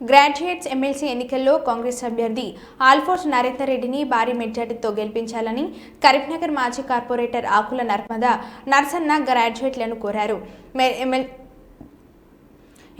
Graduates MLC ఎన్నికల్లో కాంగ్రెస్ అభ్యర్థి ఆల్ఫోర్స్ నరేందర్ రెడ్డిని భారీ మెజార్టీతో గెలిపించాలని కరీంనగర్ మాజీ కార్పొరేటర్ ఆకుల నర్మద నర్సన్న గ్రాడ్యుయేట్లను కోరారు. మే- ఎమ్మెల్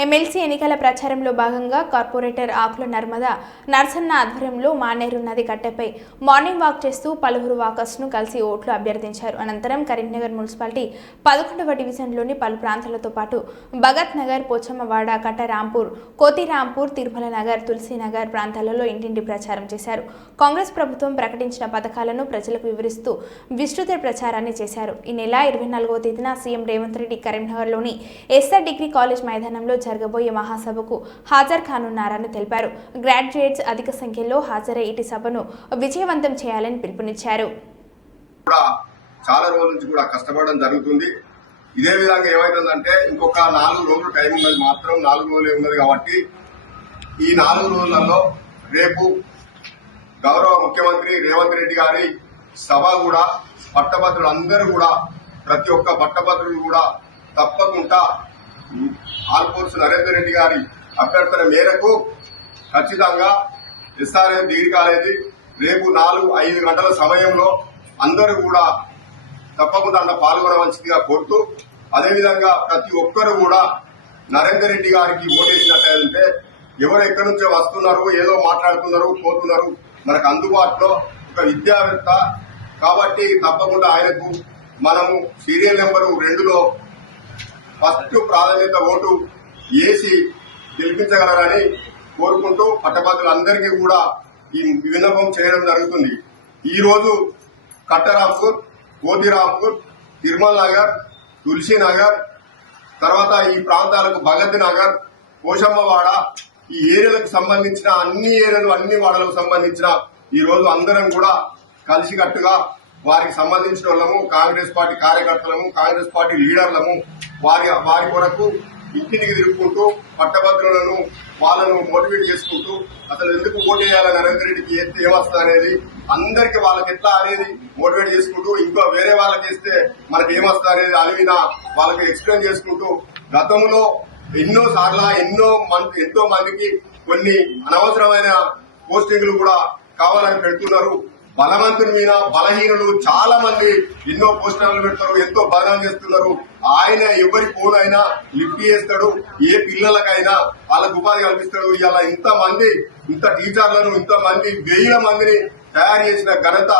ఎమ్మెల్సీ ఎన్నికల ప్రచారంలో భాగంగా కార్పొరేటర్ ఆకుల నర్మద నర్సన్న ఆధ్వర్యంలో మానేరు నది కట్టెపై మార్నింగ్ వాక్ చేస్తూ పలువురు వాకర్స్ను కలిసి ఓట్లు అభ్యర్థించారు. అనంతరం కరీంనగర్ మున్సిపాలిటీ పదకొండవ డివిజన్లోని పలు ప్రాంతాలతో పాటు భగత్ నగర్ పోచమ్మవాడ కట్టరాంపూర్ కోతిరాంపూర్ తిరుమల నగర్ తులసీనగర్ ప్రాంతాలలో ఇంటింటి ప్రచారం చేశారు. కాంగ్రెస్ ప్రభుత్వం ప్రకటించిన పథకాలను ప్రజలకు వివరిస్తూ విస్తృత ప్రచారాన్ని చేశారు. ఈ నెల ఇరవై నాలుగవ తేదీన సీఎం రేవంత్ రెడ్డి కరీంనగర్లోని ఎస్ఆర్ డిగ్రీ కాలేజ్ మైదానంలో జరగబోయే మహాసభకు హాజరు కానున్నారని తెలిపారు. గ్రాడ్యుయేట్స్ అధిక సంఖ్యలో హాజరై ఇటు సభను విజయవంతం చేయాలని పిలుపునిచ్చారు. కూడా చాలా రోజుల నుంచి కూడా కష్టపడడం జరుగుతుంది. ఇదే విధంగా ఏమైతుందంటే ఇంకొక నాలుగు రోజులు టైం ఉన్నది మాత్రం నాలుగు రోజులే ఉన్నది కాబట్టి ఈ నాలుగు రోజులలో రేపు గౌరవ ముఖ్యమంత్రి రేవంత్ రెడ్డి గారి సభ కూడా పట్టభద్రులు అందరూ కూడా ప్రతి ఒక్క పట్టభద్రులు కూడా తప్పకుండా ఆల్పోర్స్ నరేందర్ రెడ్డి గారి అభ్యర్థన మేరకు ఖచ్చితంగా ఎస్ఆర్ఎం డిగ్రీ కాలేజీ రేపు నాలుగు ఐదు గంటల సమయంలో అందరూ కూడా తప్పకుండా అందులో పాల్గొనవలసిందిగా కోరుతూ అదేవిధంగా ప్రతి ఒక్కరు కూడా నరేందర్ రెడ్డి గారికి ఓటేసినట్లయితే ఎవరు ఎక్కడి నుంచో వస్తున్నారు ఏదో మాట్లాడుతున్నారు పోతున్నారు మనకు అందుబాటులో ఒక విద్యావేత్త. కాబట్టి తప్పకుండా ఆయనకు మనము సీరియల్ నెంబరు రెండులో ఫస్ట్ ప్రాధాన్యత ఓటు వేసి గెలిపించగలరని కోరుకుంటూ పట్టభద్రులందరికీ కూడా ఈ విన్నపం చేయడం జరుగుతుంది. ఈ రోజు కట్టరాంపూర్ కోతిరాంపూర్ తిరుమల నగర్ తులసి నగర్ తర్వాత ఈ ప్రాంతాలకు భగత్ నగర్ కోశమ్మవాడ ఈ ఏరియాలకు సంబంధించిన అన్ని ఏరియాలు అన్ని వాడలకు సంబంధించిన ఈ రోజు అందరం కూడా కలిసికట్టుగా వారికి సంబంధించిన వాళ్ళము కాంగ్రెస్ పార్టీ కార్యకర్తలము కాంగ్రెస్ పార్టీ లీడర్లము వారి వారి కొరకు ఇంటింటికి తిరుగుకుంటూ పట్టభద్రులను వాళ్ళను మోటివేట్ చేసుకుంటూ అసలు ఎందుకు ఓటేయాలి నరేంద్ర రెడ్డికి ఎత్తే ఏమొస్తుంది అనేది అందరికి వాళ్ళకి ఎట్లా అనేది మోటివేట్ చేసుకుంటూ ఇంకా వేరే వాళ్ళకి ఇస్తే మనకి ఏమొస్తుంది అనేది అలివిన వాళ్ళకి ఎక్స్ప్లెయిన్ చేసుకుంటూ గతంలో ఎన్నో సార్లు ఎన్నో మంది ఎంతో మందికి కొన్ని అనవసరమైన పోస్టింగ్లు కూడా కావాలని పెడుతున్నారు. బలవంతుని మీద బలహీనులు చాలా మంది ఎన్నో పోస్టర్లు పెడతారు ఎంతో బదనం చేస్తున్నారు. ఆయన ఎవరి ఫోన్ అయినా లిఫ్ట్ చేస్తాడు ఏ పిల్లలకైనా వాళ్ళకు ఉపాధి కల్పిస్తాడు. ఇలా ఇంత మంది ఇంత టీచర్లను ఇంత మంది వేల మందిని తయారు చేసిన ఘనత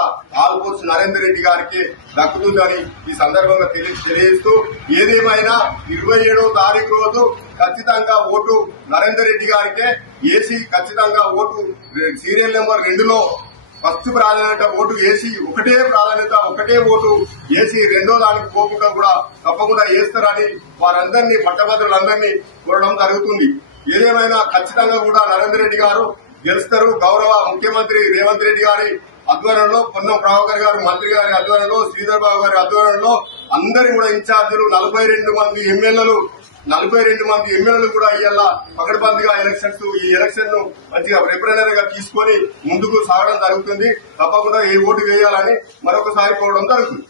ఆల్పోస్ట్ నరేందర్ రెడ్డి గారికి దక్కుతుందని ఈ సందర్భంగా తెలియజేస్తూ ఏదేమైనా ఇరవై ఏడో తారీఖు రోజు ఖచ్చితంగా ఓటు నరేందర్ రెడ్డి గారికే ఏసీ ఖచ్చితంగా ఓటు సీరియల్ నెంబర్ రెండులో ఫస్ట్ ప్రాధాన్యత ఓటు వేసి ఒకటే ప్రాధాన్యత ఒకటే ఓటు వేసి రెండో దానికి పోకుండా కూడా తప్పకుండా వేస్తారని వారందరినీ పట్టభద్రులందరినీ కోరడం జరుగుతుంది. ఏదేమైనా ఖచ్చితంగా కూడా నరేందర్ రెడ్డి గారు గెలుస్తారు. గౌరవ ముఖ్యమంత్రి రేవంత్ రెడ్డి గారి ఆధ్వర్యంలో పొన్నం ప్రభాకర్ గారు మంత్రి గారి ఆధ్వర్యంలో శ్రీధర్ బాబు గారి ఆధ్వర్యంలో అందరి కూడా ఇన్ఛార్జీలు నలభై రెండు మంది ఎమ్మెల్యేలు నలభై రెండు మంది ఎమ్మెల్యేలు కూడా ఇవాళ పకడ్బందీగా ఎలక్షన్స్ ఈ ఎలక్షన్ను మంచిగా రిప్రజెంటేటివ్గా తీసుకొని ముందుకు సాగడం జరుగుతుంది. తప్పకుండా ఏ ఓటు వేయాలని మరొకసారి కోరడం జరుగుతుంది.